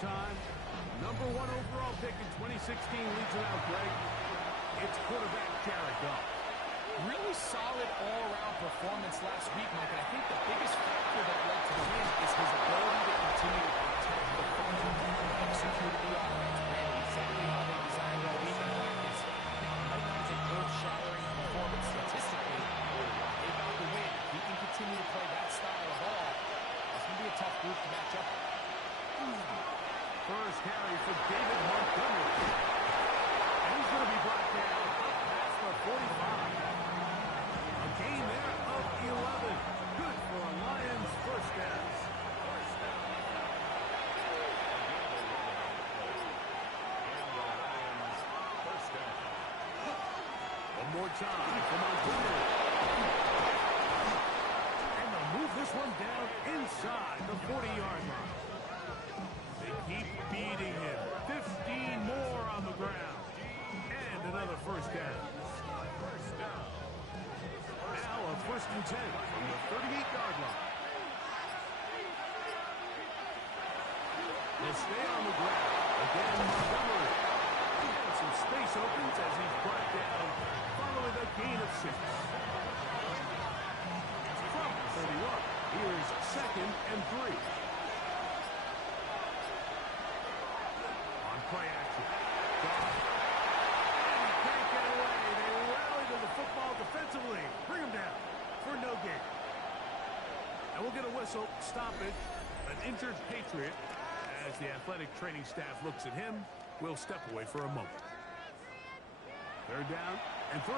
time. Number 1 overall pick in 2016 leads it out, Greg. It's quarterback Jared Goff. Really solid all-around performance last week, Mike. And I think the biggest factor that led to the win is his ability to continue to protect the football and execute the offense. Ran exactly how they designed all week in practice. Now, it's an earth-shattering performance statistically. They got the win. If he can continue to play that style of ball, it's going to be a tough group to match up with. First carry for David Montgomery. And he's going to be brought down past the 45. A gain there of 11. Good for a Lions first down. One more time for Montgomery. And they'll move this one down inside the 40-yard line. They keep beating him. 15 more on the ground. And another first down. Now a 1st and 10 from the 38-yard line. They'll stay on the ground. Again, Montgomery. And some space opens as he's brought down following a gain of 6. From the 31, here's 2nd and 3. On play action. Goff. And he can't get away. They rally to the football defensively. Bring him down for no gain. And we'll get a whistle. Stop it. An injured Patriot. As the athletic training staff looks at him, we'll step away for a moment. 3rd down and 3.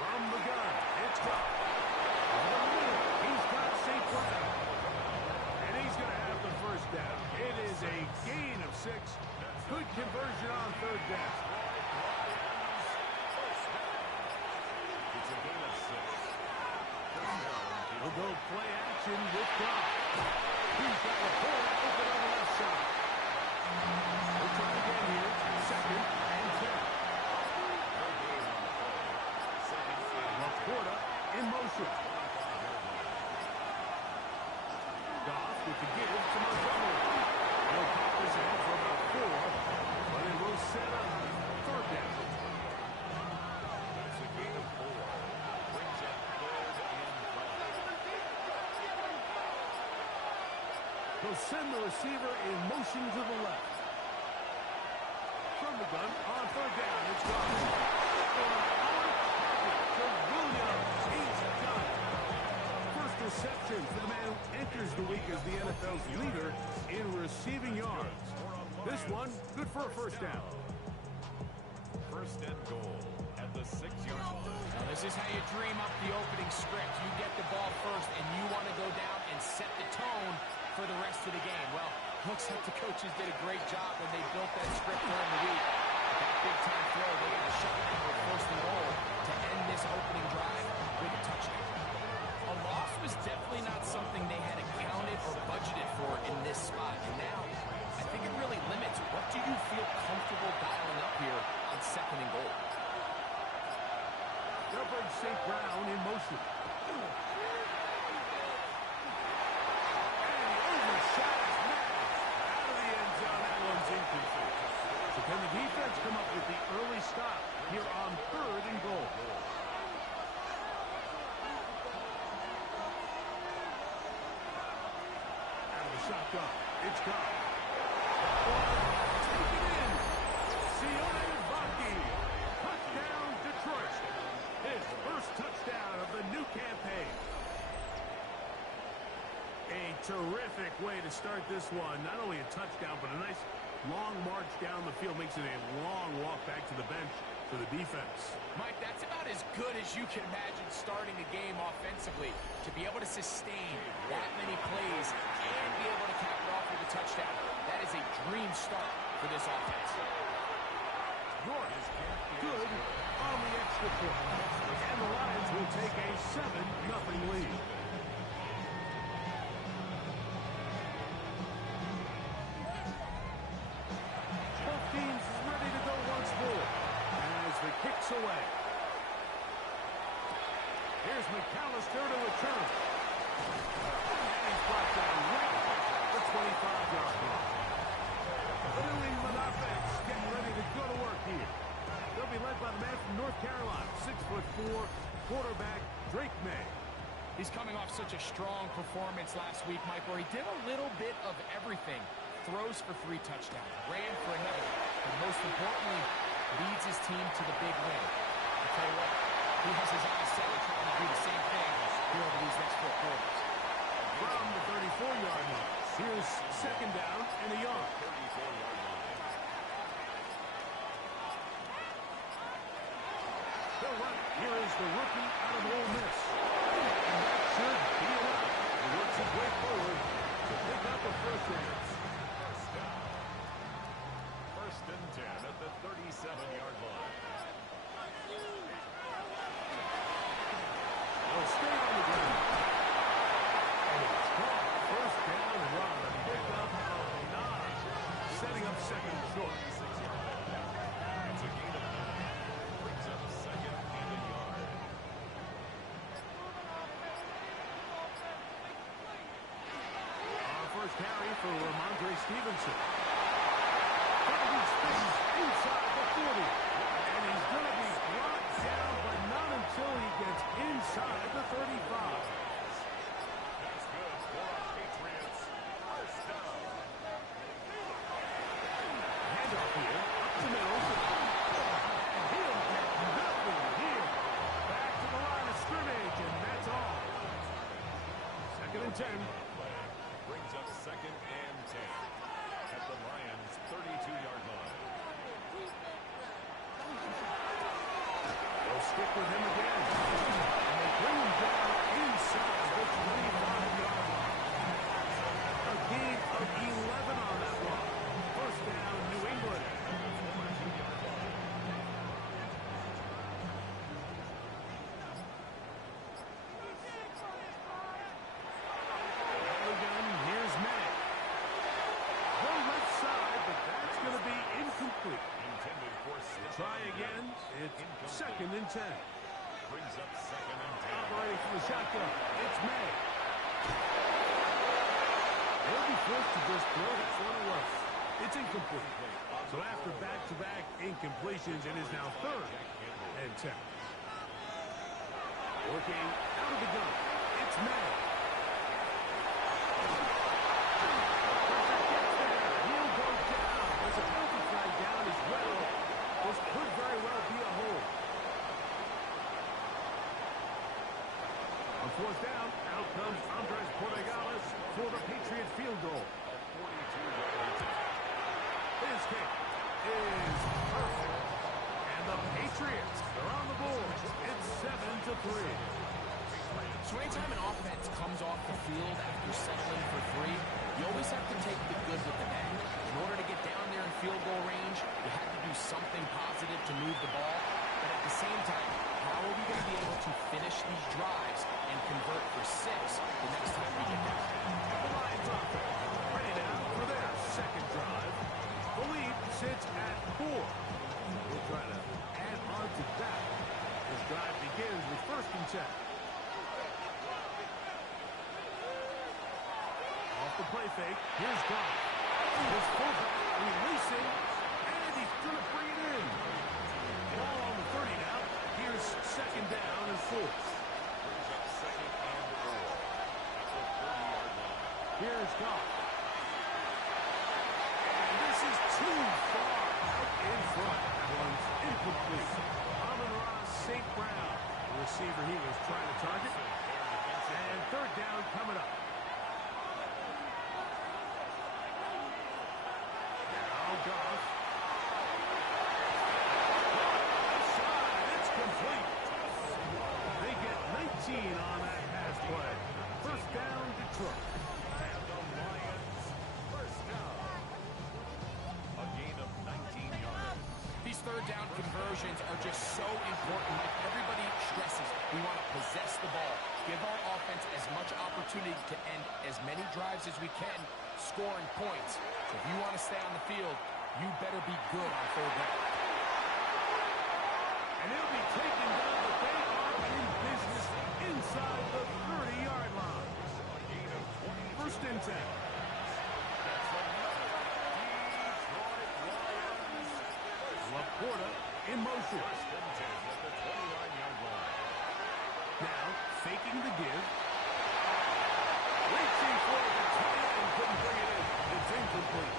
From the gun, it's Goff. He's got St. Brown. And he's going to have the first down. It is a gain of 6. Good conversion on 3rd down. It's a gain of 6. We'll go play action with Goff. He's got a hole open on the left side. We'll try again here. 2nd and 10. Laporta in motion. Goff with the give to Montgomery. He'll pop his head for about 4, but it will set up 3rd down. That's a gain of 4. Brings up 3rd and 5. He'll send the receiver in motion to the left. From the gun on 3rd down, it's Goff. First reception for the man who enters the week as the NFL's leader in receiving yards. This one, good for a first down. 1st and goal at the 6-yard line. Now, this is how you dream up the opening script. You get the ball first, and you want to go down and set the tone for the rest of the game. Well, looks like the coaches did a great job when they built that script during the week. That big-time throw, they got a shot with 1st and goal to end this opening drive with a touchdown. A loss was definitely not something they had accounted or budgeted for in this spot. And now, I think it really limits what do you feel comfortable dialing up here on 2nd and goal. They'll bring St. Brown in motion. And he overshot his man. Out of the end zone, that one's incomplete. So can the defense come up with the early stop here on 3rd and goal? Shotgun. It's Goff. Take it in. Sione Vaki. Touchdown, Detroit. His first touchdown of the new campaign. A terrific way to start this one. Not only a touchdown, but a nice long march down the field. Makes it a long walk back to the bench for the defense. Mike, that's about as good as you can imagine starting a game offensively. To be able to sustain that many plays and be able to cap it off with a touchdown, that is a dream start for this offense. York is good on the extra point. And the Lions will take a 7-0 lead. Both teams ready to go once more as the kick's away. Here Here's McAllister to return. And he's brought down right at the 25-yard line. The New England offense getting ready to go to work here. They'll be led by the man from North Carolina, 6'4", quarterback Drake May. He's coming off such a strong performance last week, Mike, where he did a little bit of everything. Throws for 3 touchdowns, ran for another, but most importantly, leads his team to the big win. I'll tell you what, he has his eyes set on trying to do the same thing here over these next 4 quarters. From the 34-yard line, here's second down and a yard. Here is the rookie out of Ole Miss. And that should be enough. He works his way forward to pick up a first down. First and 10 at the 37-yard line. They'll stay on the ground. And a strong first down run. A pickup of 9. Setting up second and short. It's a gain of 9. Brings up second and a yard. Our first carry for Ramondre Stevenson. Finding space inside the 40. And he's going to be brought down, but not until he gets inside the 35. That's good for our Patriots. First down. Handoff here, up the middle. He'll get nothing here. Back to the line of scrimmage, and that's all. Second and 10. Brings up second and 10 at the Lions' 32-yard line. They'll stick with him again. And they bring him down inside the 25-yard line. A gain of 11 on that one. First down, New England. Here's May. The left side, but that's going to be incomplete. Intended for Try again. It's second and 10. Brings up second and 10. Operating from the shotgun. It's May. They'll be forced to just throw that one away. It's incomplete. So after back-to-back incompletions, it is now third and 10. Working out of the gun. It's May. He'll go down. There's a penalty flag down as well. This could very well be a hold. On fourth down, out comes Andres Portegales for the Patriot field goal. His kick is perfect. And the Patriots are on the board. It's 7-3. So anytime an offense comes off the field after settling for 3, you always have to take the good with the bad. In order to get down there in field goal range, you have to do something positive to move the ball. But at the same time, how are we going to be able to finish these drives and convert for 6 the next time we get down? The Lions offense ready now for their second drive. The lead sits at 4. We'll try to add on to that. This drive begins with first and 10. Off the play fake, here's Goff. His fullback releasing, and he's going to bring it in. Ball on the 30 now. Here's second down and 4. Brings up second and 4 at the 30-yard line. Here's Goff. And this is too far out in front. That one's incomplete. Amon-Ra St. Brown, the receiver he was trying to target. And third down coming up. Now Goff. Outside, it's complete. They get 19 on that pass play. First down, Detroit. And the Lions first down. A gain of 19 yards. These third down conversions are just so important. Like everybody stresses, we want to possess the ball, give our offense as much opportunity to end as many drives as we can, scoring points. So if you want to stay on the field, you better be good on third down. And he'll be taken down, but they are in business and 10. Laporta in motion. Now, faking the give. Reaching for the tight end, couldn't bring it in. It's incomplete.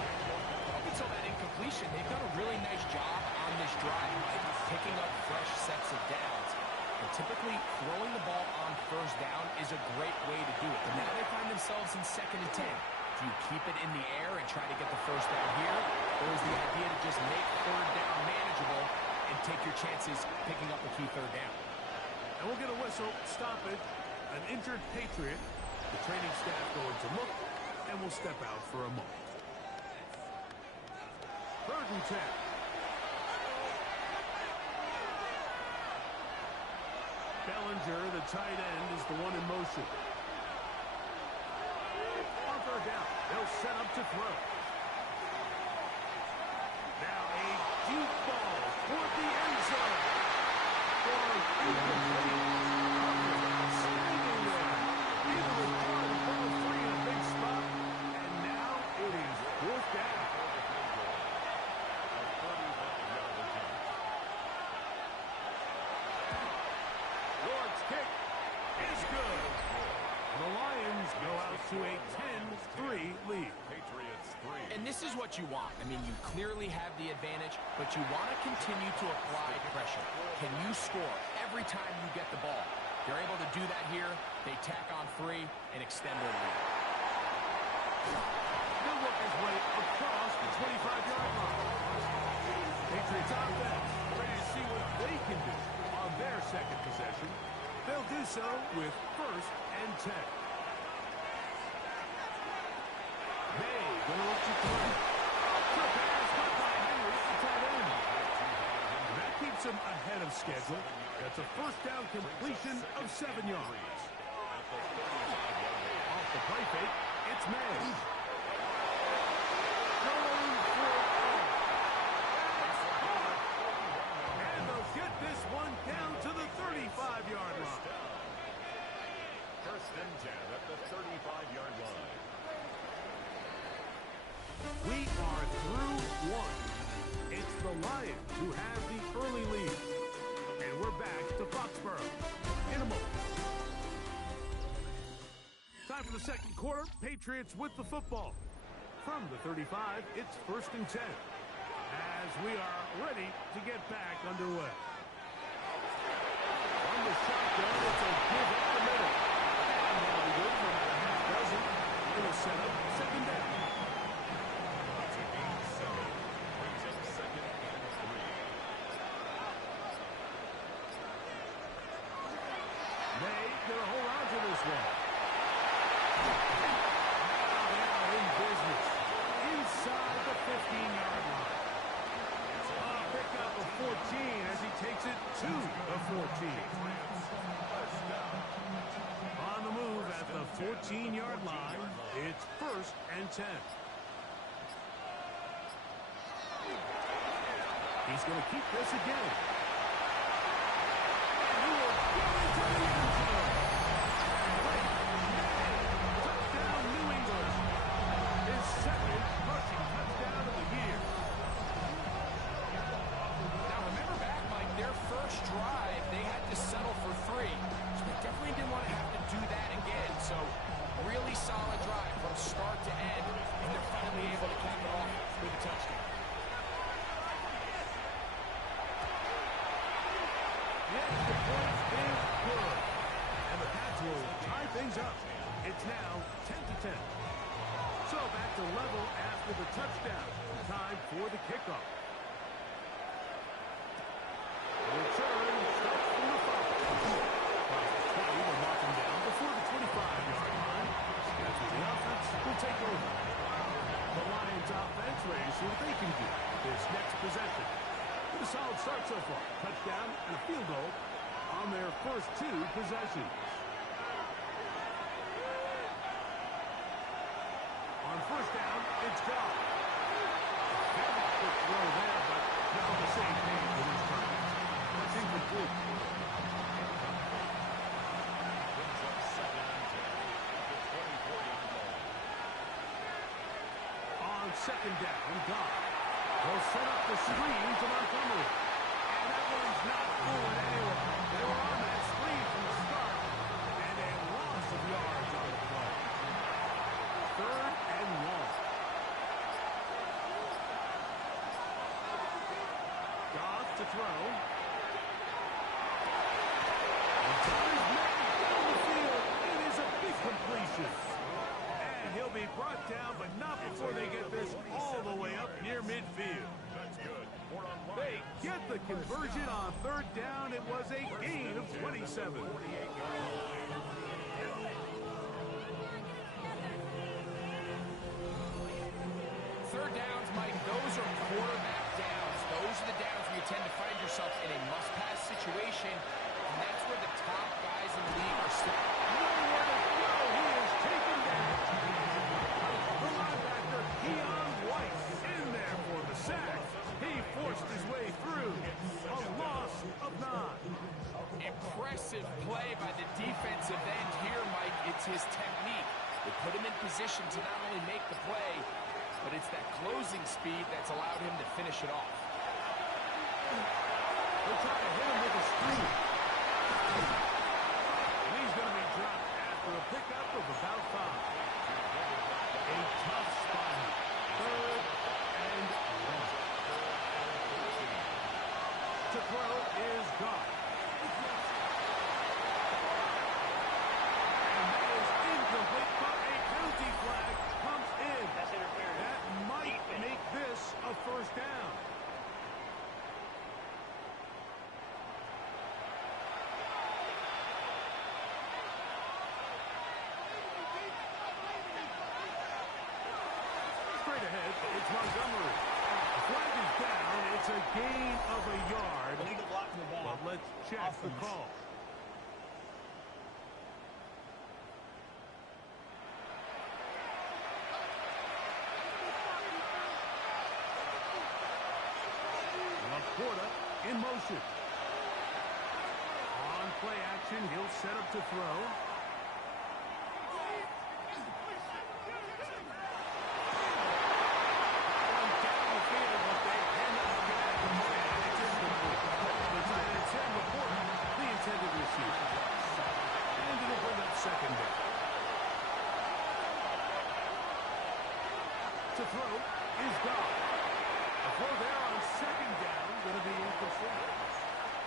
Up until that incompletion, they've done a really nice job on this drive, Mike, picking up fresh sets of downs. And typically, throwing the ball on first down is a great way to do it. But now they find themselves in 2nd and 10. Do you keep it in the air and try to get the first down here? Or is the idea to just make 3rd down manageable and take your chances picking up a key 3rd down? And we'll get a whistle, stop it. An injured Patriot. The training staff going to look, and we'll step out for a moment. 3rd and 10. Bellinger, the tight end, is the one in motion. On 3rd down, they'll set up to throw. Now a deep ball toward the end zone. For incomplete. Snagging there. Able to throw the ball free in a big spot. And now it is 4th down. Ward's kick is good. The Lions go out to a 10-3 lead. Patriots 3. And this is what you want. I mean, you clearly have the advantage, but you want to continue to apply pressure. Can you score every time you get the ball? They're able to do that here. They tack on 3 and extend their lead. They'll work his way across the 25-yard line. Patriots offense ready to see what they can do on their 2nd possession. They'll do so with 1st and 10. They gonna look to throw. Quick pass caught by Henry, the tight end. That keeps him ahead of schedule. That's a 1st down completion of 7 yards. Off the play fake, it's May. Going for it. And they'll get this one down to the 35-yard line. 1st and 10 at the 35-yard line. We are through 1. It's the Lions who have the early lead. And we're back to Foxborough in a moment. Time for the 2nd quarter. Patriots with the football. From the 35, it's 1st and 10. As we are ready to get back underway. On the shotgun, it's a give up the middle. And that'll be good for about a half dozen. It'll set up 2nd down. Brings up 2nd and 3. They gonna hold on to this one. Now they're in business. Inside the 15-yard line. Pick up a 14 as he takes it to the 14. On the move at the 14-yard line, it's 1st and 10. He's going to keep this again. And he will get into the end zone. Touchdown, New England. His 2nd rushing touchdown of the year. Now, remember back, Mike, their first drive, they had to settle for 3. So they definitely didn't want to have to do that again. So, really solid drive from start to end, and they're finally able to cap it off with a touchdown. Yes, the point is good. And the Pats will tie things up. It's now 10-10. So back to level after the touchdown. Time for the kickoff. The return starts from the 5. Across the 20 will mark him down before the 25-yard line. That's where the offense will take over. The Lions offense ready to see what they can do this next possession. With a solid start so far. Touchdown and a field goal on their first 2 possessions. On 1st down, it's gone. Very quick throw there, but not on the same page with his target. That's incomplete. Brings up 2nd and 10 at the 24-yard line. second down. God. They'll set up the screen to Montgomery. And that one's not fooling anyone. They were on that screen from the start. And a loss of yards on the play. 3rd and long. Goff to throw. And time is made down the field. It is a big completion. And he'll be brought down, but not before they get this all the way up near midfield. That's good. They get the conversion on 3rd down. It was a gain of 27. Third downs, Mike, those are quarterback downs. Those are the downs where you tend to find yourself in a must-pass situation, and that's where the top guys in the league are sitting. Nowhere to go. He is taken down. The linebacker, Keon White, in there for the sack. He forced his way through. A loss of 9. Impressive play by the defensive end here, Mike. It's his technique. They put him in position to not only make the play, but it's that closing speed that's allowed him to finish it off. They'll try to hit him with a screen. And he's going to be dropped after a pickup of about 5. A tough spot. 3rd and long. To throw is Goff. And that is incomplete, but a penalty flag comes in. That might make this a 1st down. Straight ahead, it's Montgomery. The flag is down. It's a gain of a yard. But let's check the call. Laporta in motion. On play action, he'll set up to throw. One down the field, but they cannot get it. And it's incomplete. The tight end, Sam Laporta, the intended receiver. And it'll bring up 2nd down. To throw is Goff. A throw there on 2nd down, going to be incomplete.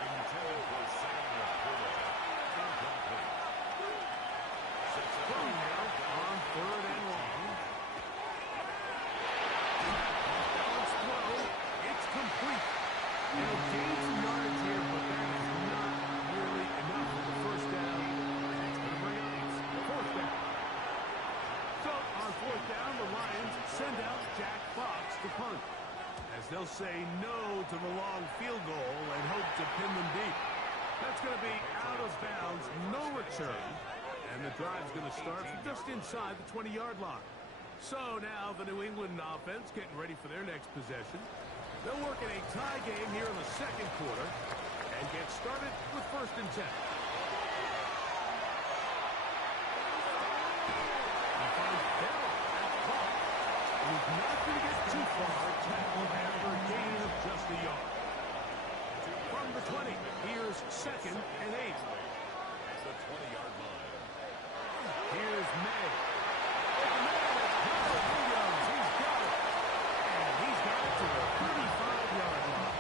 Intended for Sam Laporta. Incomplete. Throw now on 3rd and long. Balanced throw. It's complete. They'll gain some yards here, but that is not nearly enough for the 1st down. It's going to bring up 4th down. So on 4th down, the Lions send out Jack Fox to punt, as they'll say no to the long field goal and hope to pin them deep. That's going to be out of bounds, no return, and the drive's going to start from just inside the 20-yard line. So now the New England offense getting ready for their next possession. They'll work in a tie game here in the 2nd quarter and get started with 1st and 10. He's not going to get too far. Tackled after a gain of just a yard. From the 20, here's 2nd and 8. The 20-yard line. Here's May. Open man, it's Howard Williams. He's got it. And he's got it to the 35-yard line.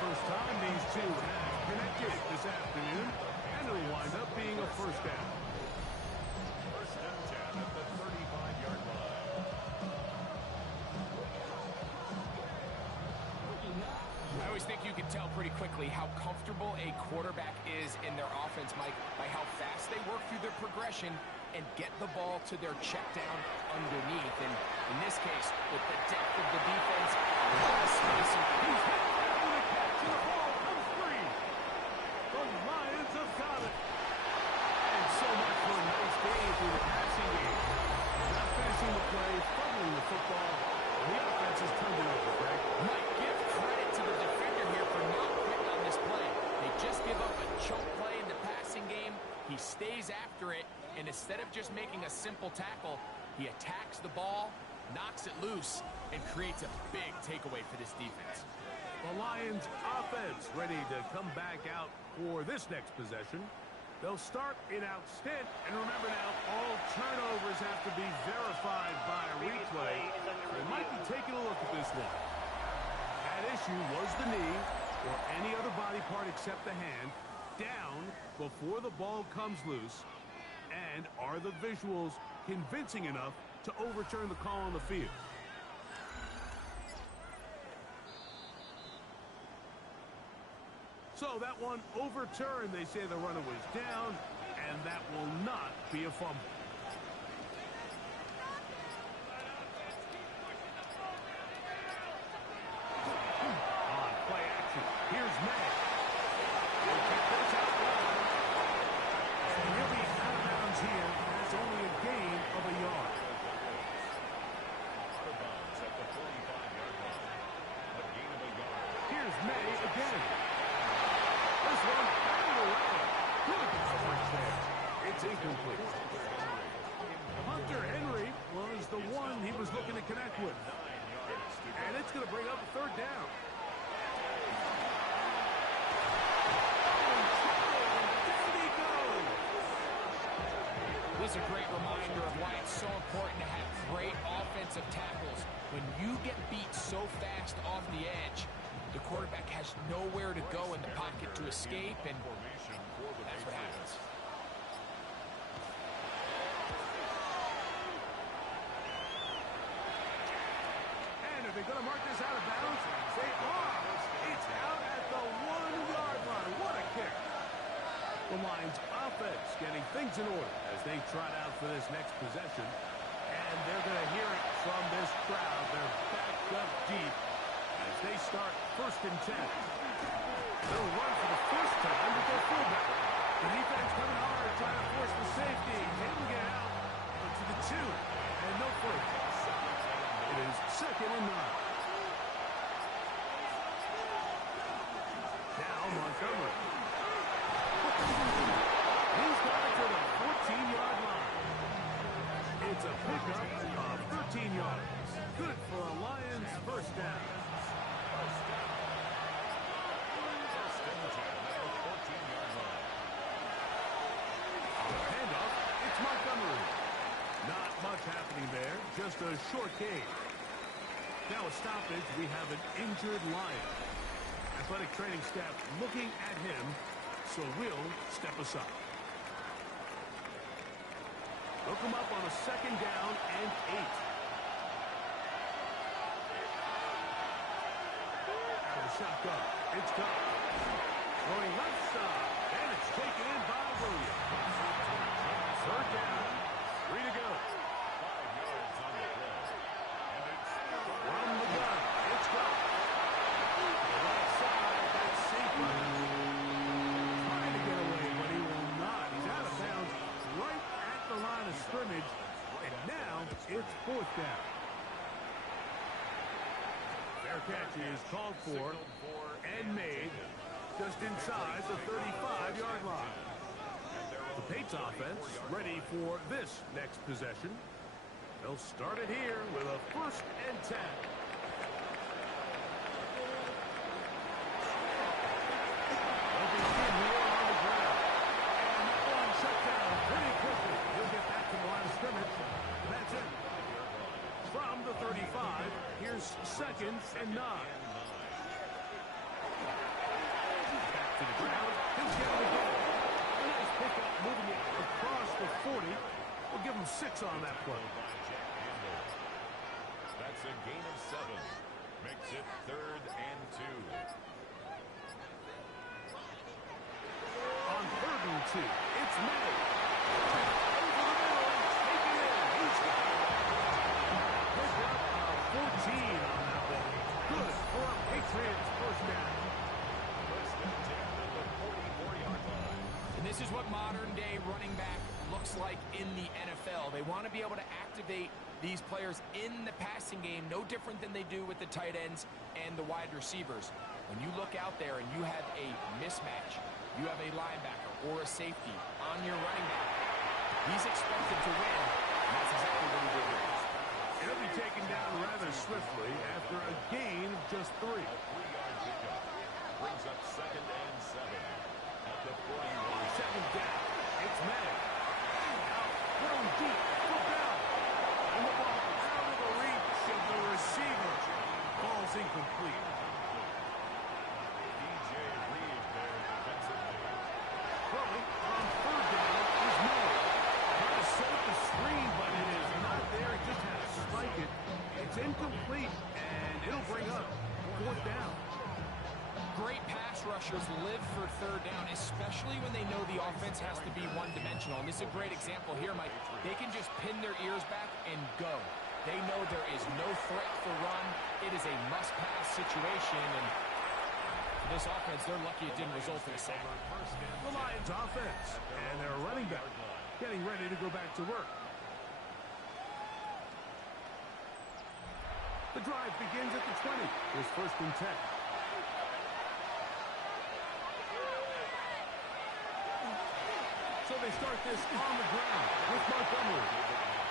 First time these two have connected this afternoon, and it'll wind up being a 1st down. 1st and 10 at the 35-yard line. I always think you can tell pretty quickly how comfortable a quarterback is in their offense, Mike, by how fast they work through their progression and get the ball to their check down underneath. And in this case, with the depth of the defense, a lot of space. He's hit after the catch, and the ball comes free. The Lions have got it. And so much for a nice game through the passing game. Not finishing the play, fumbling the football. The offense has turned it over, Greg. Mike, give credit to the defender here for not quitting on this play. They just give up a choke play in the passing game. He stays after it, and instead of just making a simple tackle, he attacks the ball, knocks it loose, and creates a big takeaway for this defense. The Lions offense ready to come back out for this next possession. They'll start in out stint, and remember now, all turnovers have to be verified by a replay. They might be taking a look at this one. At issue was the knee, or any other body part except the hand, down before the ball comes loose. And are the visuals convincing enough to overturn the call on the field? So that one overturned. They say the runner was down, and that will not be a fumble. On play action, here's May. He'll kick this out wide. And he'll be out of bounds here. That's only a gain of a yard. Out of bounds at the 45-yard line. A gain of a yard. Here's May again. This one batted away. Good coverage there. It's incomplete. Hunter Henry was the one he was looking to connect with. And it's going to bring up a third down. Down he goes. This is a great reminder of why it's so important to have great offensive tackles. When you get beat so fast off the edge, the quarterback has nowhere to go in the pocket to escape, and that's what happens. And are they going to mark this out of bounds? They are. It's out at the 1-yard line. What a kick. The Lions offense getting things in order as they trot out for this next possession. And they're going to hear it from this crowd. They're backed up deep as they start 1st and 10. They'll run for the first time with their fullback. The defense coming hard, trying to force the safety. Can't get out, but to the 2, and no further. It is 2nd and 9. Now Montgomery. He's got it to the 14-yard line. It's a pickup of 13 yards. Good for a Lions first down. Handoff, it's Montgomery. Not much happening there, just a short gain. Now a stoppage, we have an injured Lion. Athletic training staff looking at him, so we'll step aside. They'll come up on a 2nd down and 8. Out of the shotgun, it's gone. Going left side, and it's taken in by Williams. 3rd down, 3 to go. 5 yards on the play. And it's From the gun, it's gone. The right side, that's Saquon. Trying to get away, but he will not. He's out of bounds right at the line of scrimmage, and now it's 4th down. Fair catch is called for and made just inside the 35-yard line. The Patriots offense ready for this next possession. They'll start it here with a 1st and 10. They'll begin here on the ground. And that one shut down pretty quickly. He'll get back to the line of scrimmage. That's it. From the 35, here's 2nd and 9. Back to the ground. He'll get it again. A nice pickup moving it across the 40. We'll give him 6 on that play. That's a gain of 7. Makes it 3rd and 2. On 3rd and 2, it's May. Over the middle and taken in. He's got it. Pick up a 14 on that one. Good for a Patriots first down. 1st and 10 at the 44-yard line. And this is what modern-day running back looks like in the NFL. They want to be able to activate these players in the passing game, no different than they do with the tight ends and the wide receivers. When you look out there and you have a mismatch, you have a linebacker or a safety on your running back, he's expected to win, and that's exactly what he did here. He'll be taken down rather swiftly after a gain of just 3. A 3-yard pickup. Brings up 2nd and 7 at the 41. Second down. It's Madden. Out, thrown deep for Bell. And the ball out of the reach of the receiver. Ball's incomplete. DJ Reed there defensively. Throwing on 3rd down is Miller. Trying to set up the screen, but it is not there. It just has to spike it. It's incomplete, and it'll bring up 4th down. Great pass rushers live for 3rd down, especially when they know the offense has to be one-dimensional. And this is a great example here, Mike. They can just pin their ears back and go. They know there is no threat for run. It is a must-pass situation, and for this offense, they're lucky it didn't result in a sack. The Lions offense, and their running back getting ready to go back to work. The drive begins at the 20. It's 1st and 10. So they start this on the ground with Montgomery.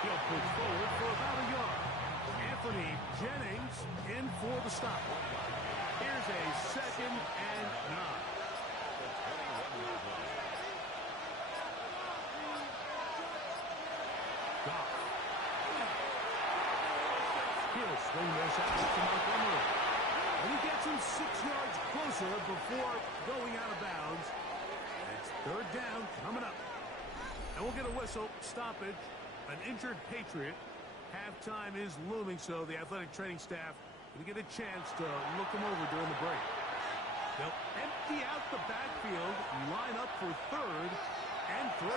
He'll push forward for about a yard. Anthony Jennings in for the stop. Here's a 2nd and 9. Goff. He'll swing this out to Montgomery. And he gets him 6 yards closer before going out of bounds. It's 3rd down coming up. And we'll get a whistle. Stoppage. An injured Patriot. Halftime is looming, so the athletic training staff will get a chance to look him over during the break. They'll empty out the backfield, line up for 3rd and 3.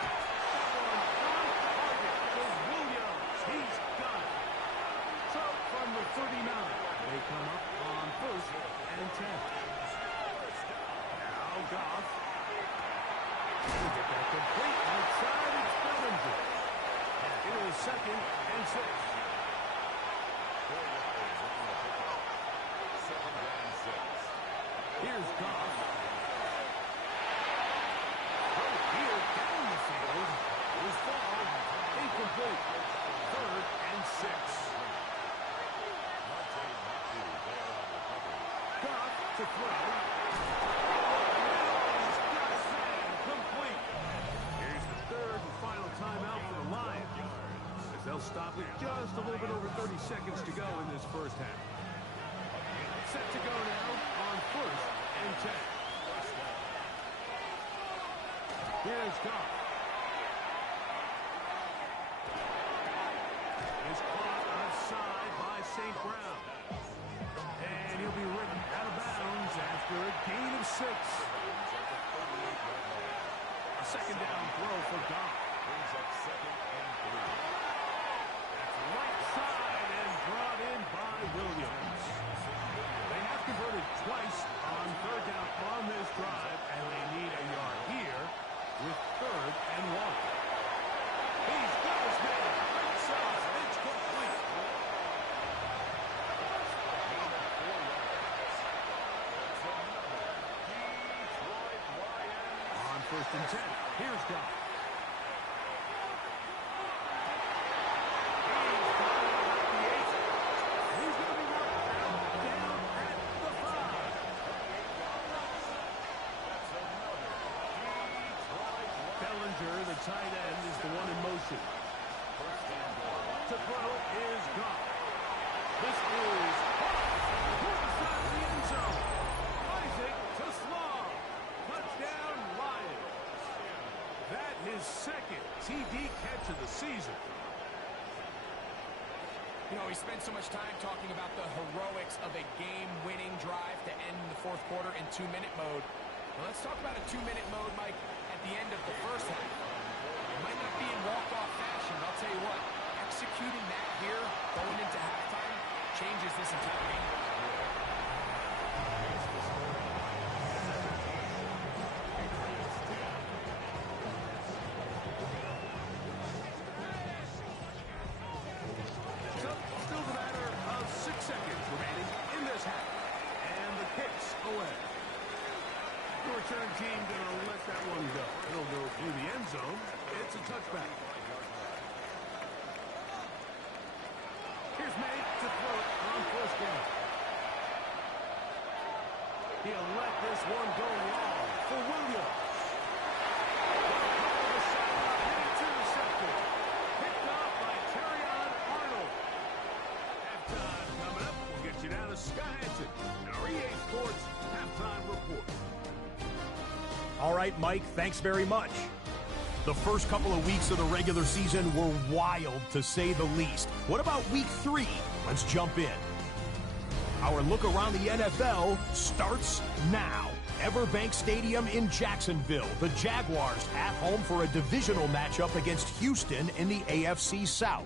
That one on target for Williams. He's got it. So from the 39, they come up on 1st and 10. Now Goff. He'll get that complete outside. It's Bellinger. It is 2nd and 6. 4 yards on the pickup. 2nd and 6. Here's Goff. Right here down the field. His ball incomplete. 3rd and 6. Goff to throw. Complete. Here's the 3rd and final timeout for the Lions. As they'll stop with just a little bit over 30 seconds to go in this first half. Set to go now on 1st and 10. Here's Goff. Is caught offside by St. Brown. And he'll be written out of bounds after a gain of 6. A 2nd down throw for Goff. Brings up 2nd and 3. That's right side and brought in by Williams. They have converted twice on 3rd down on this drive, and they need a yard here with 3rd and 1. He's got his man. Right side. It's complete. Gain of 4 yards. That's another Detroit Lions. On 1st and 10. Here's Goff. He's going to be knocked down at the 5. That's another Detroit Lions. Bellinger, the tight end, is the one in motion. 1st and goal. To throw is Goff. This is toward the side of the end zone. Isaac to Slaw. Touchdown, Lions. That his 2nd TD catch of the season. You know, we spent so much time talking about the heroics of a game-winning drive to end the 4th quarter in 2-minute mode. Well, let's talk about a 2-minute mode, Mike, at the end of the first half. It might not be in walk-off fashion, but I'll tell you what, executing that here, going into halftime, changes this entire game. So, still the matter of 6 seconds remaining in this half. And the kick's away. The return team going to let that one go. It'll go through the end zone. It's a touchback. Wisconsin. Our EA Sports Halftime Report. All right, Mike, thanks very much. The first couple of weeks of the regular season were wild, to say the least. What about week 3? Let's jump in. Our look around the NFL starts now. Everbank Stadium in Jacksonville. The Jaguars at home for a divisional matchup against Houston in the AFC South.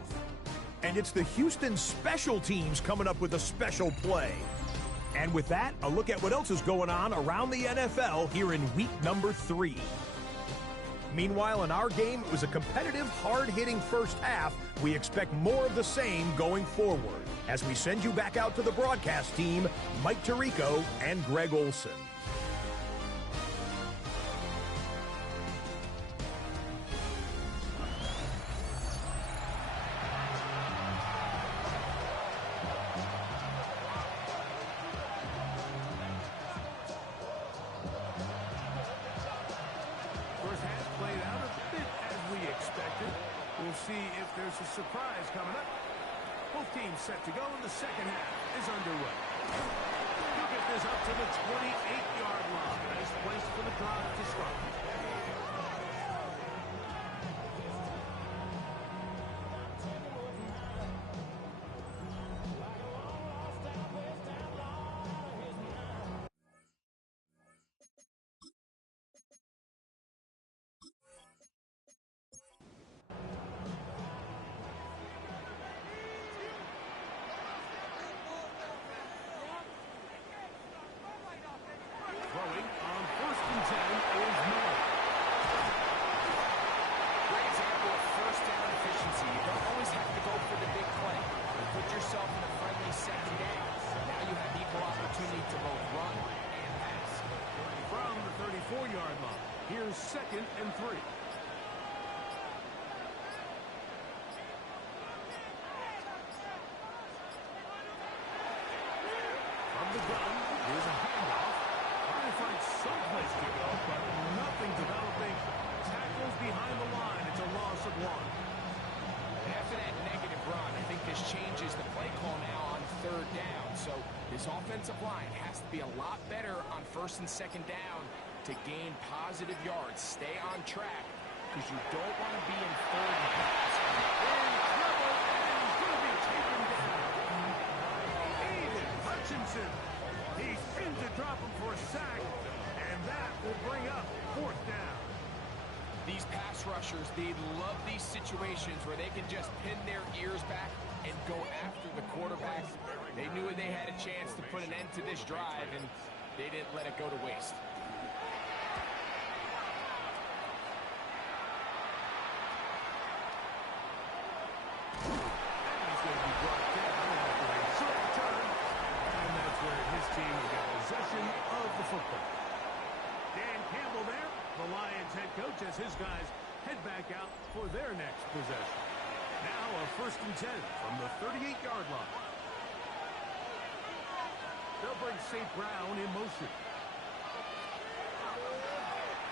And it's the Houston special teams coming up with a special play. And with that, a look at what else is going on around the NFL here in week number 3. Meanwhile, in our game, it was a competitive, hard-hitting first half. We expect more of the same going forward. As we send you back out to the broadcast team, Mike Tirico and Greg Olson. First half played out a bit as we expected. We'll see if there's a surprise coming up. Both teams set to go, and the second half is underway. He'll get this up to the 28-yard line. Nice place for the drive to start. Throwing on 1st and 10 is Miller. Great example of first down efficiency. You don't always have to go for the big play. You put yourself in a friendly second down. Now you have equal opportunity to both run and pass. From the 34-yard line, here's 2nd and 3. From the gun, here's a handoff. Trying to find some place to go, but nothing developing. Tackles behind the line. It's a loss of 1. After that negative run, I think this changes the play call now on 3rd down. So this offensive line has to be a lot better on 1st and 2nd down to gain positive yards. Stay on track because you don't want to be in 3rd and pass. In trouble, and he's going to be taken down. Aiden Hutchinson. He's in to drop him for a sack, and that will bring up 4th down. These pass rushers, they love these situations where they can just pin their ears back and go after the quarterback. They knew they had a chance to put an end to this drive, and they didn't let it go to waste. And he's going to be brought down after a short return, and that's where his team will get possession of the football. Dan Campbell there, the Lions head coach, as his guys head back out for their next possession. Now a 1st and 10 from the 38-yard line. They'll bring St. Brown in motion.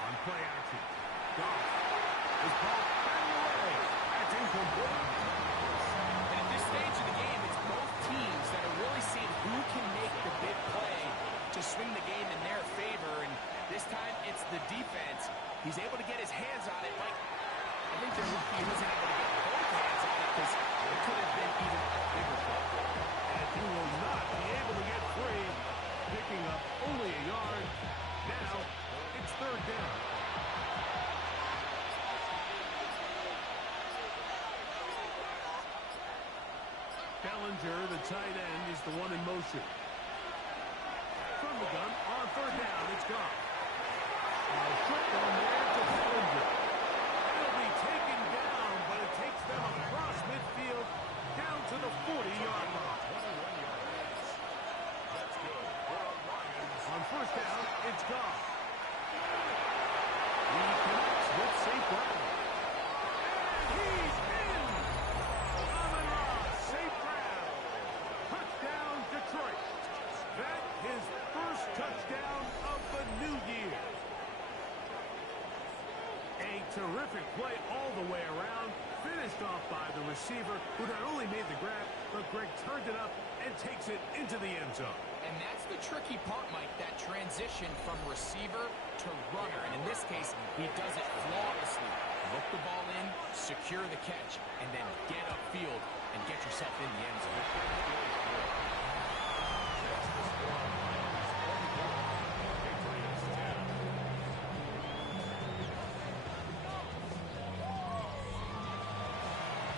On play action. Goff is ball batting away. That's incomplete. And at this stage of the game, it's both teams that are really seeing who can make the big play to swing the game in their favor. And this time, it's the defense. He's able to get his hands on it. Like, I think they're lucky he wasn't able to get both hands on it because it could have been even a bigger play. And he will not be able to get free, picking up only a yard. Now, it's 3rd down. Bellinger, the tight end, is the one in motion. From the gun, on 3rd down, it's gone. A quick one there to Bellinger. It'll be taken down, but it takes them across midfield down to the 40-yard line. On 1st down, it's gone. He connects with St. Brown. And he's in! Amon-Ra St. Brown. Touchdown, Detroit. That his first touchdown of the new year. Terrific play all the way around. Finished off by the receiver, who not only made the grab, but Greg turned it up and takes it into the end zone. And that's the tricky part, Mike, that transition from receiver to runner. And in this case, he does it flawlessly. Look the ball in, secure the catch, and then get upfield and get yourself in the end zone.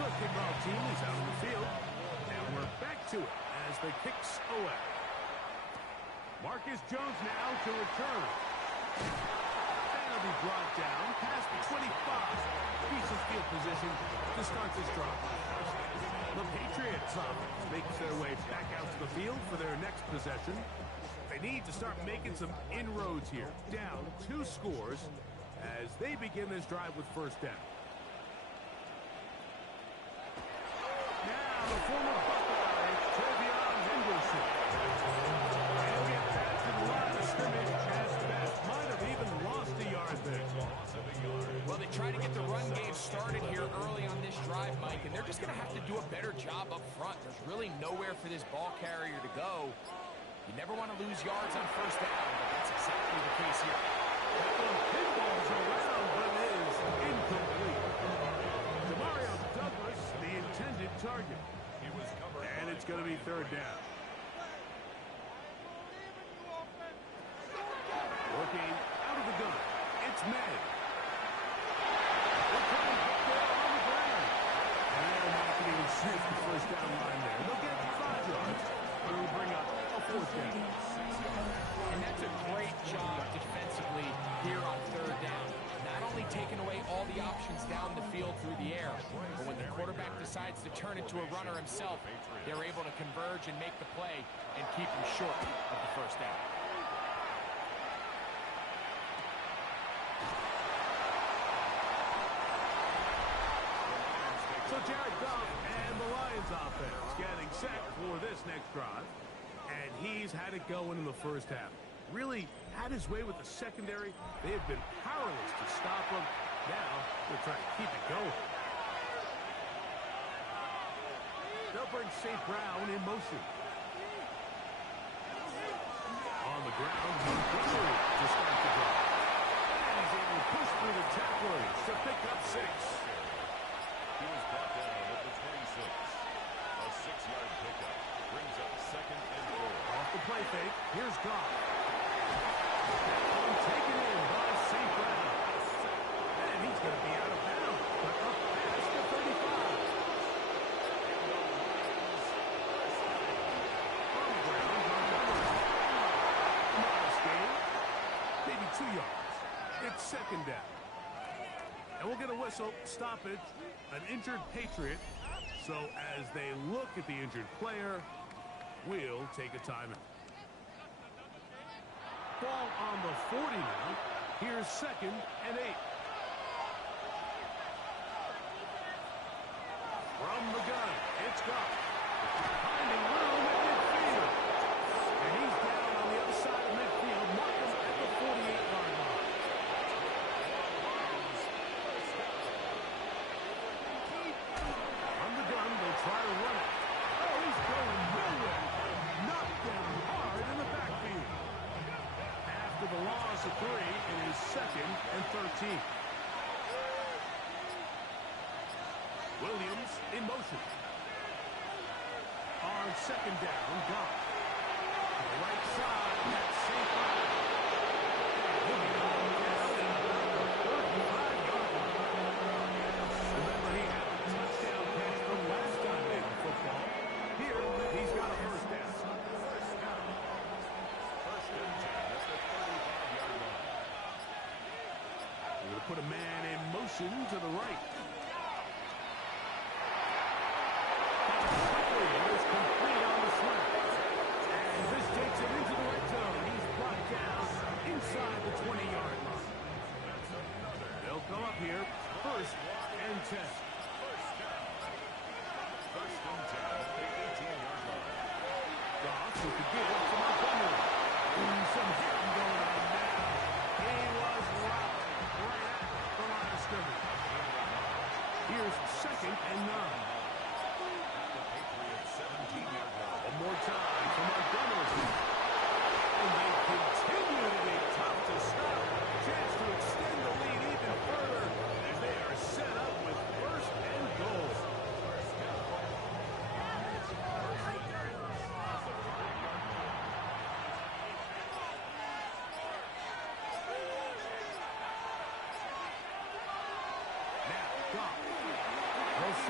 The kickoff team is out on the field, and we're back to it as the kicks away. Marcus Jones now to return. And he'll be brought down past the 25. Decent field position to start this drive. The Patriots makes their way back out to the field for their next possession. They need to start making some inroads here. Down 2 scores as they begin this drive with first down. Now the former Buckeye, Trevion Henderson. And we get back to the line of scrimmage as Best might have even lost a yard there. Well, they try to get the run game started here early on this drive, Mike, and they're just going to have to do a better job up front. There's really nowhere for this ball carrier to go. You never want to lose yards on first down, but that's exactly the case here. That one pinballs around, but it is incomplete. Demario Douglas, the intended target. And it's going to be third down. Working out of the gun. It's May. They're trying to get there on the ground. And they're not going to sniff the first down line there. They'll get 5 yards, but it'll bring up a fourth down. And that's a great job defensively here on third down. Not only taking away all the options down the field through the air, but when the quarterback decides to turn into a runner himself, they're able to converge and make the play and keep him short of the first down. So Jared Goff and the Lions offense getting set for this next drive. And he's had it going in the first half. Really had his way with the secondary. They have been powerless to stop him. Now they're trying to keep it going. They'll bring St. Brown in motion. On the ground, Montgomery to start the drive. And he's able to push through the tacklers to pick up 6. He was brought down at the 26. A 6-yard pickup brings up 2nd and 4. Off the play fake, here's Goff. That one taken in by St. Brown. And he's going to be out of bounds, but up past the 35. On the ground, Montgomery. Modest gain, maybe 2 yards. It's 2nd down. And we'll get a whistle, stoppage, an injured Patriot. So as they look at the injured player, we'll take a timeout. Ball on the 40 now. Here's 2nd and 8. From the gun, it's Goff. Finding room at midfield. And he's down on the other side of midfield. Mark him at the 48-yard line. From the gun, they'll try to run it. Oh, he's going nowhere. Knocked down hard in the backfield. After the loss of 3, it is 2nd and 13. Williams in motion. On 2nd down, Goff. To the right side, that's St. Brown. He'll be down at the 35-yard line. Remember, he had a touchdown catch from last time they were football. Here, he's got a first down. First and 10 at the 35-yard line. We're going to put a man in motion to the right. Is complete on the snap. And this takes him into the red zone. He's brought down inside the 20-yard line. They'll come up here, 1st and 10. First and 10 at the 18-yard line. Goff with the give to Montgomery. Ooh, some hitting going on now. He was rocked right at the line of scrimmage.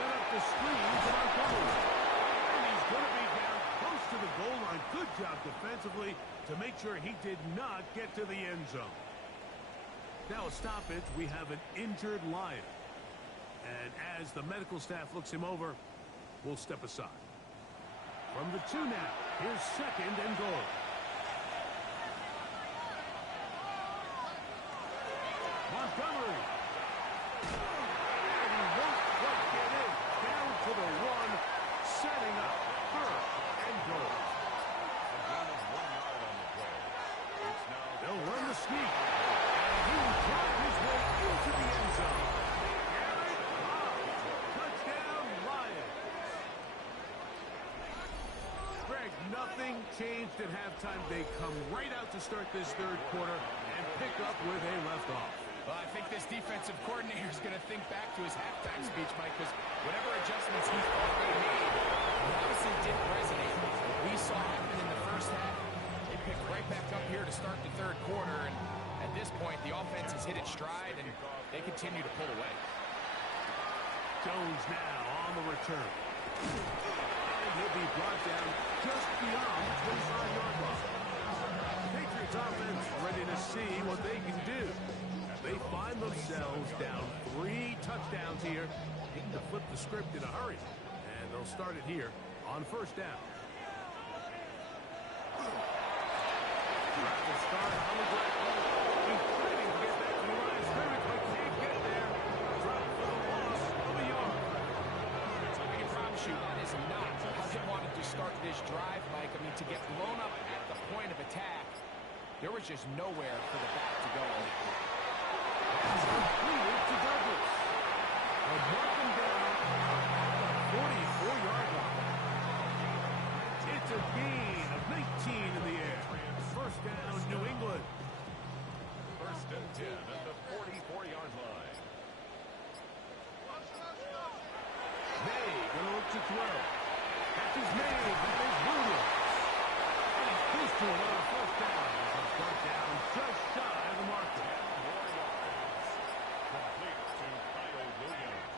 set up the screens and Montgomery. And he's going to be down close to the goal line. Good job defensively to make sure he did not get to the end zone. Now a stoppage, we have an injured Lion. And as the medical staff looks him over, we'll step aside. From the 2 now, here's 2nd and goal. Montgomery. And he won't quite get in. Down to the 1, setting up 3rd and goal. A gain of 1 yard on the play. It's now They'll run the sneak. And he will drive his way into the end zone. Touchdown, Lions. Greg, nothing changed at halftime. They come right out to start this 3rd quarter and pick up where they left off. Well, I think this defensive coordinator is going to think back to his halftime speech, Mike, because whatever adjustments he thought they made, obviously didn't resonate. What we saw happen in the first half, they picked right back up here to start the 3rd quarter, and at this point, the offense has hit its stride, and they continue to pull away. Jones now on the return. And he'll be brought down just beyond the 25-yard line. Patriots offense ready to see what they can do. They find themselves down 3 touchdowns here. Needing to flip the script in a hurry. And they'll start it here on 1st down. Tries to start on the right. He's trying to get back to the line of scrimmage, but can't get there. Drop for the loss of a yard. I promise you, that is not how they wanted to start this drive, Mike. I mean, to get blown up at the point of attack, there was just nowhere for the back to go. It's completed to Douglas. They'll mark him down at the 44-yard line. It's a gain of 19 in the air. 1st down, New England. 1st and 10 at the 44-yard line. May gonna look to throw. Catch is made. That is brutal. And he's close to another 1st down. He'll start down just shy of the marker. 10 more yards. Complete to Kyle Williams.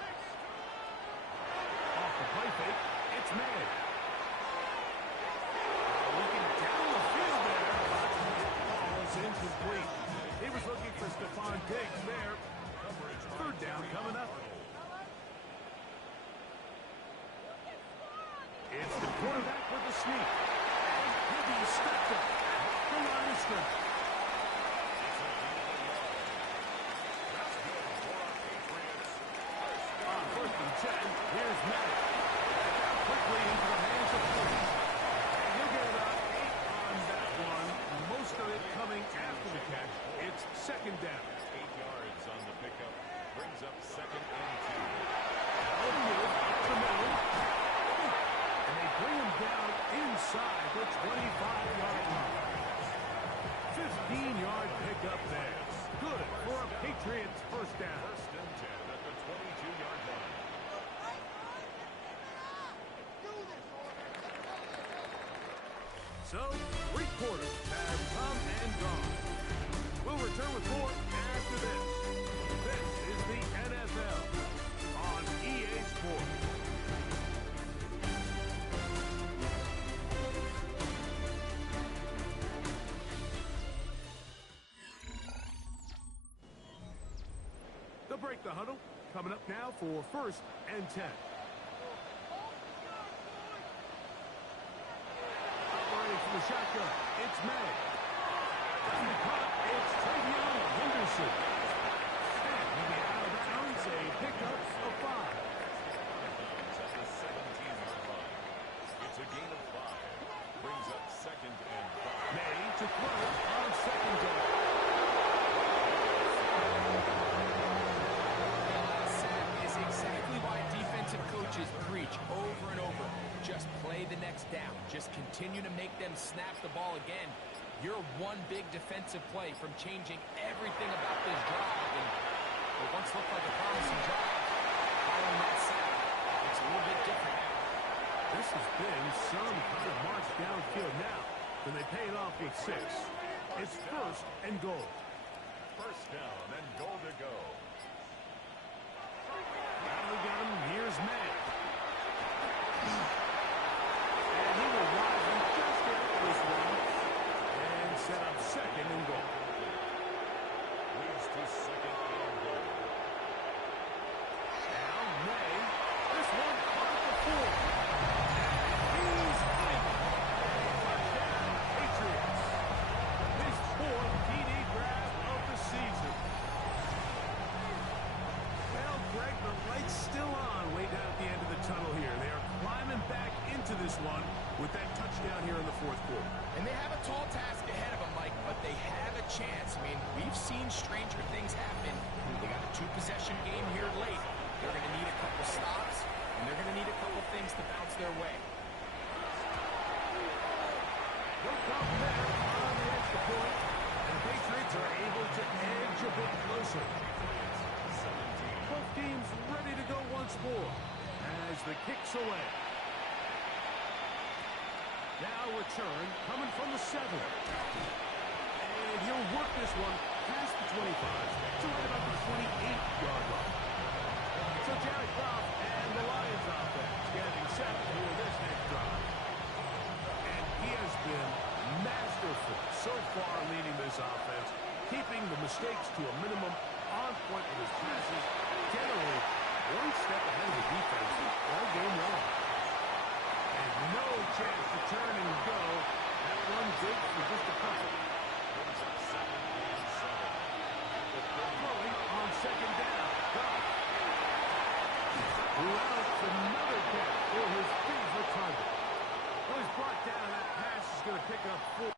Off the play fake, it's May. Looking down the field there. Ball is incomplete. He was looking for Stephon Diggs there. 3rd down coming up. It's the quarterback with the sneak. And he'll be stepped up at the line of scrimmage. On 1st and 10, here's Madden. Quickly into the hands of Patriots. And he'll get about 8 on that one. Most of it coming after the catch. It's 2nd down. 8 yards on the pickup. Brings up 2nd and 2. Elliott up the middle. And they bring him down inside the 25-yard line. 15-yard pickup there. Good for a Patriots 1st down. 1st and 10 at the 22-yard line. So, 3 quarters have come and gone. We'll return with more after this. This is the NFL on EA Sports. They'll break the huddle. Coming up now for 1st and 10. Operating from the shotgun, it's May. Down the cut, it's Travion Henderson. And he'll be out of bounds, a pickup of 5. At the 17-yard line. It's a gain of 5. Brings up 2nd and 5. May to throw on 2nd down. Is exactly why defensive coaches preach over and over. Just play the next down. Just continue to make them snap the ball again. You're one big defensive play from changing everything about this drive. And what once looked like a promising drive, following that sack, it's a little bit different now. This has been some kind of march downfield now. Can they pay it off with 6? It's 1st and goal. 1st down and goal to go. Out of the gun, here's May. Greg, the light's still on way down at the end of the tunnel here. They are climbing back into this one with that touchdown here in the fourth quarter. And they have a tall task ahead of them, Mike, but they have a chance. I mean, we've seen stranger things happen. They got a two-possession game here late. They're going to need a couple stops, and they're going to need a couple things to bounce their way. No problem there on the extra point. And the Patriots are able to edge a bit closer. Both teams ready to go once more as the kick's away. Now return coming from the 7. And he'll work this one past the 25 to right about the 28-yard line. So Jared Goff and the Lions offense getting set for this next drive. And he has been masterful so far leading this offense, keeping the mistakes to a minimum, on point with his passes, generally one step ahead of the defense all game long. And no chance to turn and go. That one big for just a couple. Throwing on second down. Goff. Allows another catch for his favorite target. Well, he's brought down. That pass is going to pick up 4.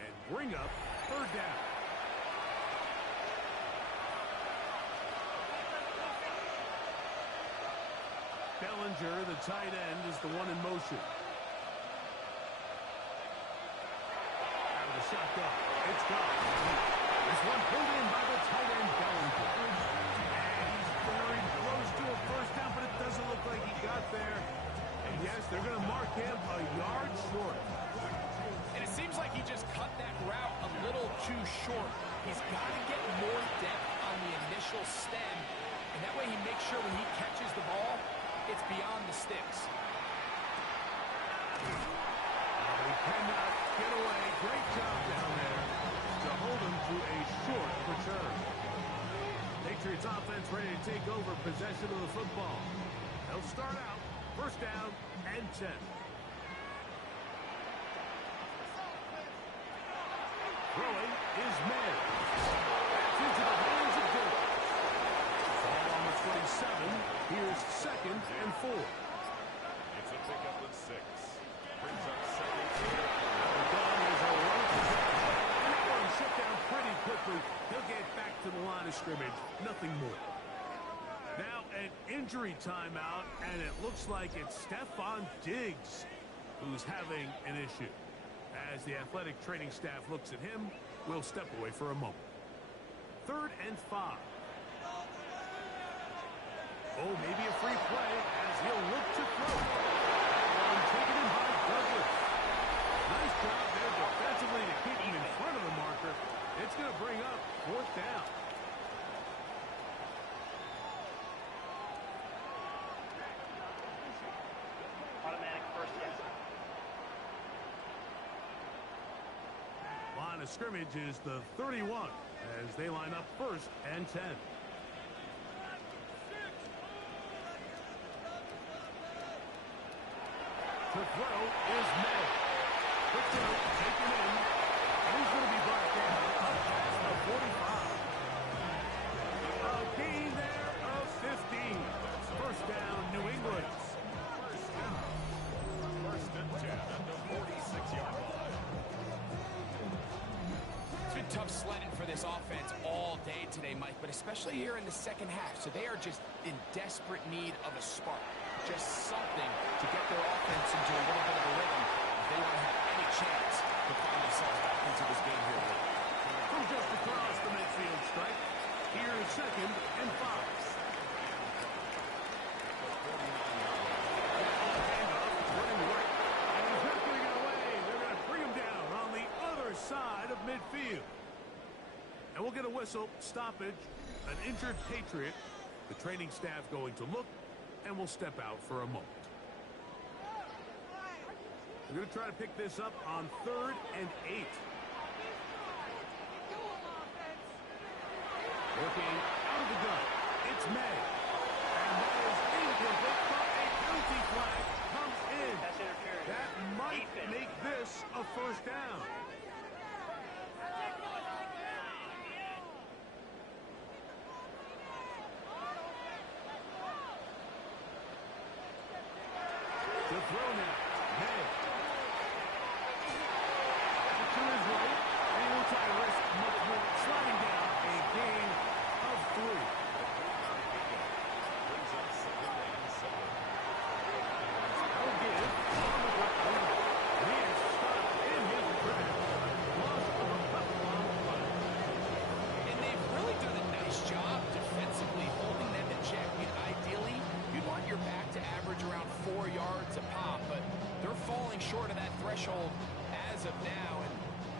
And bring up third down. Bellinger, the tight end, is the one in motion. Out of the shotgun. It's gone. This one pulled in by the tight end, Bellinger. And he's very close to a first down, but it doesn't look like he got there. And yes, they're going to mark him a yard short. And it seems like he just cut that route a little too short. He's got to get more depth on the initial stem, and that way he makes sure when he catches the ball, it's beyond the sticks. He cannot get away. Great job down there to hold him to a short return. Patriots offense ready to take over possession of the football. They'll start out first down and 10. Throwing is May. Back into the hands of Diggs. Ball on the 27. Here's second and 4. It's a pickup of 6. Brings up second. And that one shut down pretty quickly. He'll get back to the line of scrimmage. Nothing more. Now an injury timeout, and it looks like it's Stephon Diggs who's having an issue. As the athletic training staff looks at him, we'll step away for a moment. 3rd and 5. Oh, maybe a free play as he'll look to throw. And taken in by Douglas. Nice job there defensively to keep him in front of the marker. It's going to bring up 4th down. Automatic first down. Line of scrimmage is the 31 as they line up 1st and 10. To throw is May. The throw taken in. And he's going to be brought down up past the 45. A gain there of 15. First down, New England. First and 10 at the 46-yard line. It's been tough sledding for this offense all day today, Mike, but especially here in the second half. So they are just in desperate need of a spark, just something to get their offense into a little bit of a rhythm if they want to have any chance to find themselves back into this game here. From just across the midfield stripe, here is 2nd and 5. Side of midfield. And we'll get a whistle, stoppage, an injured Patriot. The training staff going to look, and we'll step out for a moment. We're going to try to pick this up on 3rd and 8. Working out of the gun. It's May. And that is incomplete, but a penalty flag comes in. That might make this a first down. The throw now. May. Out to his right. And he will try to risk much more. Sliding down a gain of 3. Brings up 2nd and 7. I'll give on the ground. He is stopped in his tracks. Loss of a couple on the play. And they've really done a nice job defensively holding them in check. I mean, ideally, you'd want your back to average around 4 yards a pop, but they're falling short of that threshold as of now, and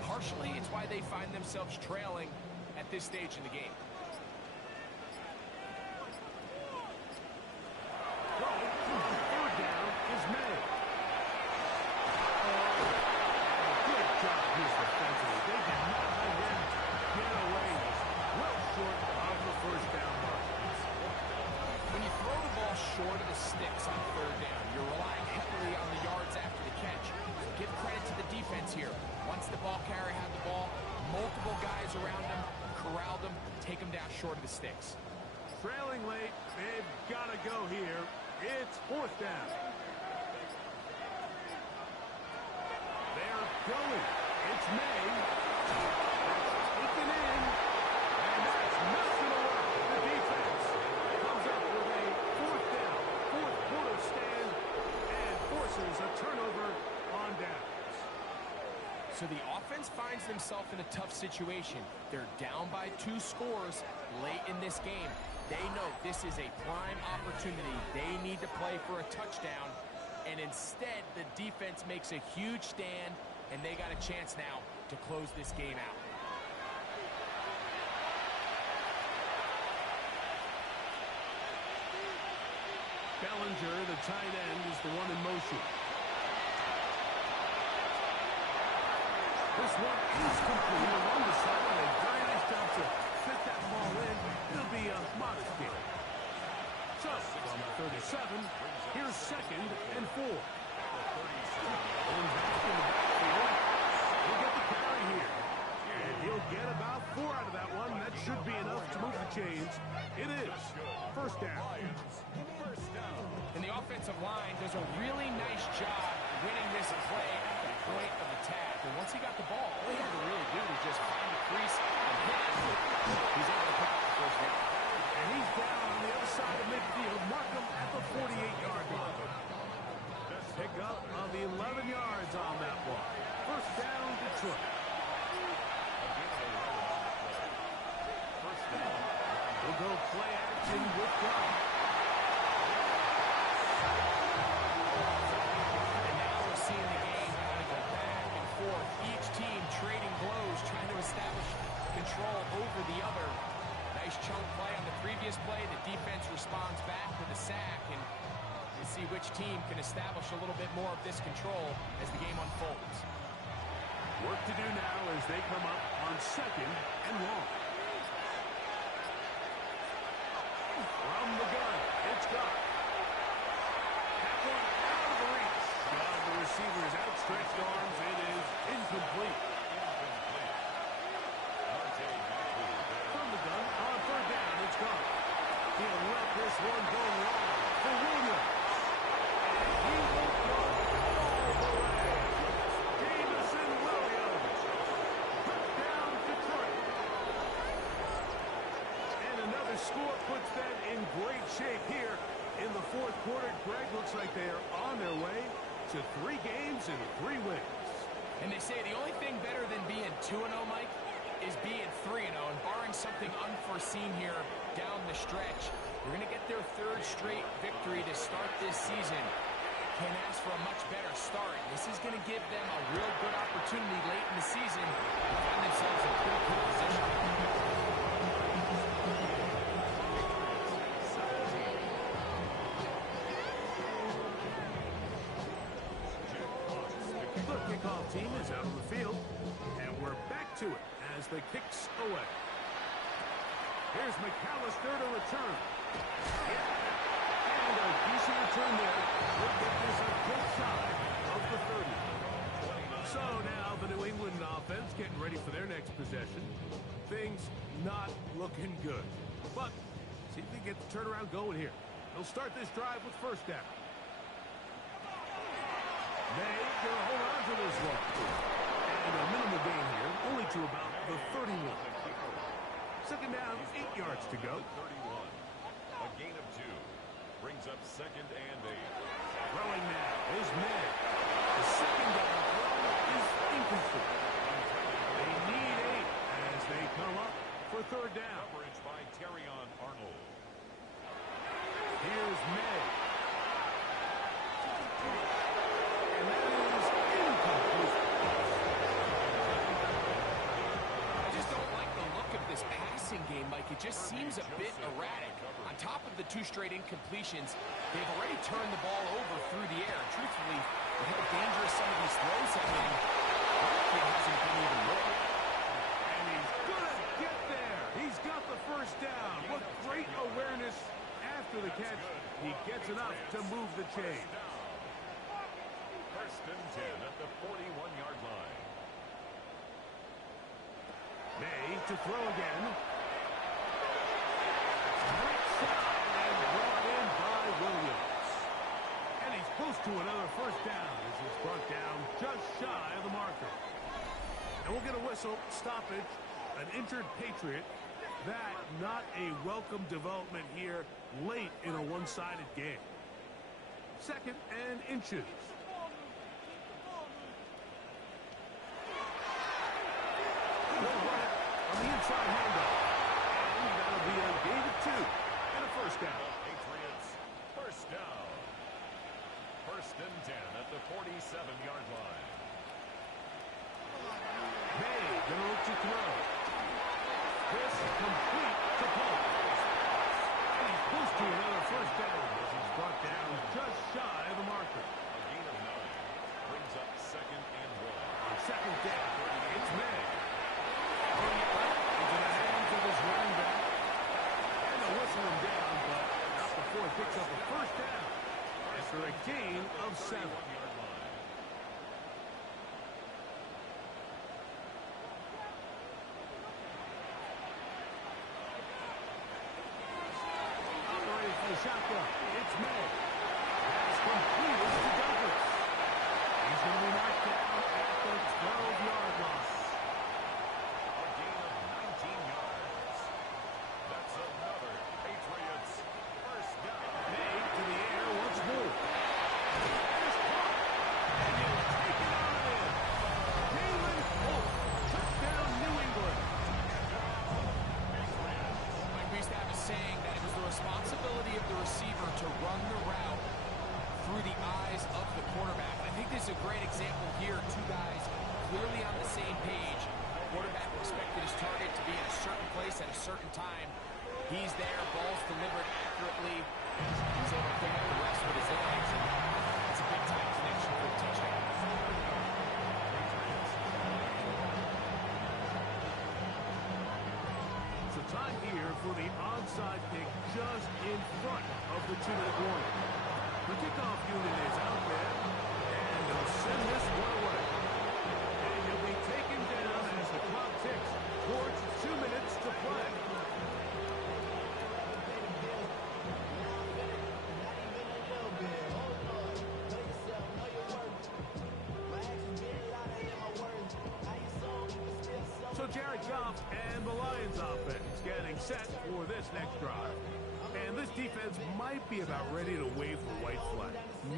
partially it's why they find themselves trailing at this stage in the game. Throwing to 3rd down is May. Good job here defensively. They did not let him get away. Well short of the first down mark. When you throw the ball short of the sticks on 3rd down, you're relying heavily on the yards after the catch. So give credit to the defense here. Once the ball carrier had the ball, multiple guys around him, corralled him, take him down short of the sticks. Trailing late, they've got to go here. It's 4th down. They're going. It's May. That's taken in. And that's not going to work. The defense comes up with a 4th down, 4th quarter stand, and forces a turnover on downs. So the offense finds themselves in a tough situation. They're down by 2 scores late in this game. They know this is a prime opportunity. They need to play for a touchdown. And instead, the defense makes a huge stand, and they got a chance now to close this game out. Bellinger, the tight end, is the one in motion. This one is complete along the sideline. A very nice job to fit that ball in. It'll be a modest gain. So, from 37, here's 2nd and 4. Going back in the backfield. He'll get the carry here. And he'll get about 4 out of that one. That should be enough to move the chains. It is. First down. And the offensive line does a really nice job winning this play at the point of attack. And once he got the ball, all he had to really do was just find the crease and hit it. He's able to pick up the first down. And he's down on the other side of midfield. Mark him at the 48-yard line. Pick up on the 11 yards on that one. First down, Detroit. We'll go play action with God. And now we're seeing the game kind of go back and forth. Each team trading blows, trying to establish control over the other. Nice chunk play on the previous play. The defense responds back with a sack, and we'll see which team can establish a little bit more of this control as the game unfolds. Work to do now as they come up on 2nd and long. From the gun, it's got. That one out of the reach. Of the receiver's outstretched arms, it is incomplete. From the gun, on 3rd down, it's gone. He'll let this one go long for Williams. And he will go all the way. Jamison Williams. Touchdown, Detroit. Well, the score puts them in great shape here in the fourth quarter. Greg, looks like they are on their way to 3 games and 3 wins. And they say the only thing better than being 2-0, Mike, is being 3-0. And barring something unforeseen here down the stretch, we're going to get their 3rd straight victory to start this season. Can't ask for a much better start. This is going to give them a real good opportunity late in the season to find themselves in pretty good position. The kickoff team is out on the field, and we're back to it as the kicks away. Here's McAllister to return. And a decent return there. We'll get this a good side of the 30. So now the New England offense getting ready for their next possession. Things not looking good. But see if they get the turnaround going here. They'll start this drive with first down. They gonna hold on to this one. And a minimal gain here, only to about the 31. Second down, 8 yards to go. 31. A gain of 2. Brings up 2nd and 8. Throwing now is May. The second down throw is incomplete. They need 8 as they come up for third down. Coverage by Terrion Arnold. Here's May. And that is incomplete. I just don't like the look of this passing game, Mike. It just seems a bit erratic. On top of the 2 straight incompletions, they've already turned the ball over through the air. Truthfully, with how dangerous some of these throws have been, it hasn't been even looked. And he's gonna get there. He's got the first down. What great awareness after the catch. He gets enough to move the chain. First and 10 at the 41-yard line. May to throw again. Great shot and brought in by Williams. And he's close to another first down as he's brought down just shy of the marker. And we'll get a whistle, stoppage, an injured Patriot. That not a welcome development here late in a one-sided game. 2nd and inches. They'll run it on the inside handoff. And that'll be a gain of 2 and a first down. Patriots, first down. First and 10 at the 47-yard line. May gonna look to throw. This complete to Pope. And he's close to another first down as he's brought down just shy of the marker. A gain of 9. Brings up 2nd and 1. On second down, it's May. Into the hands of his running back. And they'll whistle him down, but not before he picks up a first down after a gain of 7. 31-yard line. Operating for the shotgun, it's May. Pass completed to Douglas. He's going to be knocked down at the 12-yard line. A gain of 19 yards. That's another Patriots first down. May to the air once more. And it's caught. And he'll take it out of there. Jalen Holt. Touchdown, New England. Like we used to have a saying that it was the responsibility of the receiver to run the route through the eyes of the quarterback. I think this is a great example here. 2 guys clearly on the same page. Quarterback expected his target to be in a certain place at a certain time. He's there, ball's delivered accurately. He's able to pick up the rest with his legs. And it's a big-time connection for a touchdown. So time here for the onside kick just in front of the 2-minute warning. The kickoff unit is out there, and they'll send this one away. And he'll be taken down as the clock ticks towards 2 minutes to play. So Jared Goff and the Lions offense getting set for this next drive. And this defense might be about ready to wave the white flag.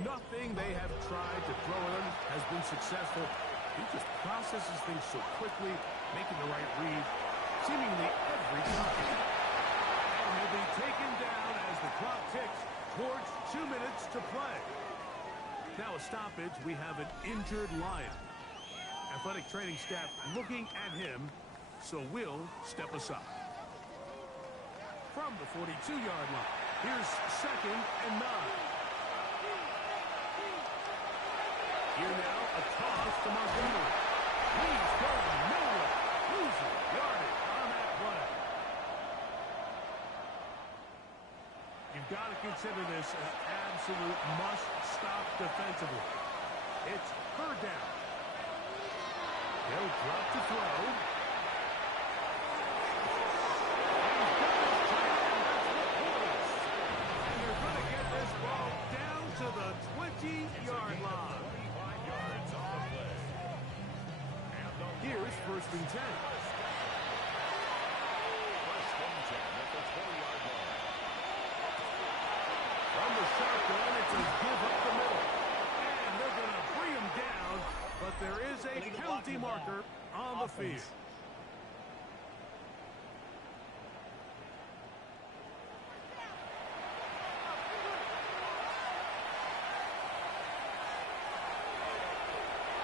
Nothing they have tried to throw at him has been successful. He just processes things so quickly, making the right read, seemingly every time. And he'll be taken down as the clock ticks towards 2 minutes to play. Now a stoppage, we have an injured Lion. Athletic training staff looking at him, so we'll step aside. From the 42-yard line, here's 2nd and 9. Here now, a toss to Montgomery. He's going nowhere. Losing yardage on that play. You've got to consider this an absolute must-stop defensively. It's 3rd down. He'll drop to throw. And they're going to get this ball down to the 20-yard line. 25 yards on the play. Here's 1st and 10. 1st and 10 at the 20-yard line. From the shotgun, it's a give up the middle. And they're going to bring him down, but there is a penalty marker on the field.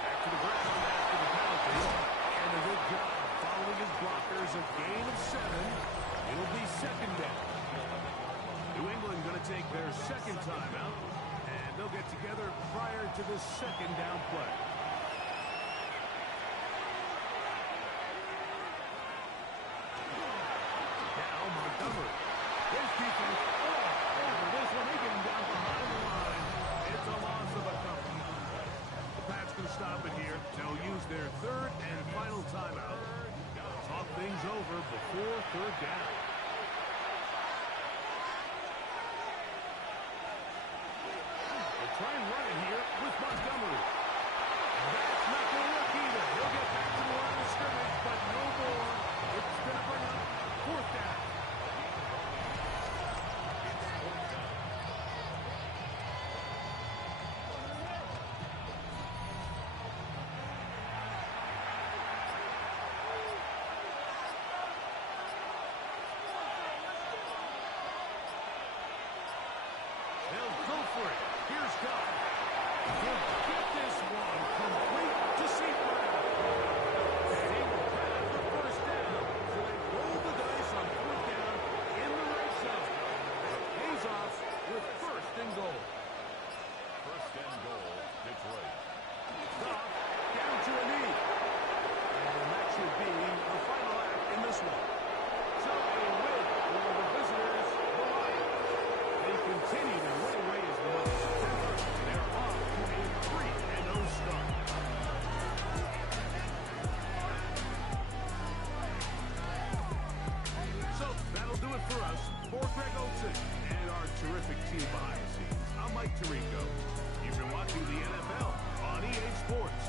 Back to the ground after the penalty. And a good job following his blockers. A gain of 7. It'll be 2nd down. New England going to take their 2nd timeout, and they'll get together prior to this 2nd down play. Now Montgomery. His defense all over this one. They get him down behind the line. It's a loss of a couple. The Pats can stop it here. They'll use their 3rd and final timeout. Talk things over before 3rd down. Try and run it here with Montgomery. That's not going to work either. He'll get back to the line of scrimmage, but no more. It's going to bring up 4th down. They'll go for it. Here's God. He'll get this one complete to St. Brown. And he will have the 1st down. So they roll the dice on 4th down in the red zone. It pays off with 1st and goal. 1st and goal, Detroit. Goff down to a knee. And that should be the final act in this one. So a win for the visitors, the Lions. They continue to win away as the month of September. They're off to a 3-0 start. So that'll do it for us. For Greg Olsen and our terrific team behind the scenes, I'm Mike Tirico. You've been watching the NFL on EA Sports.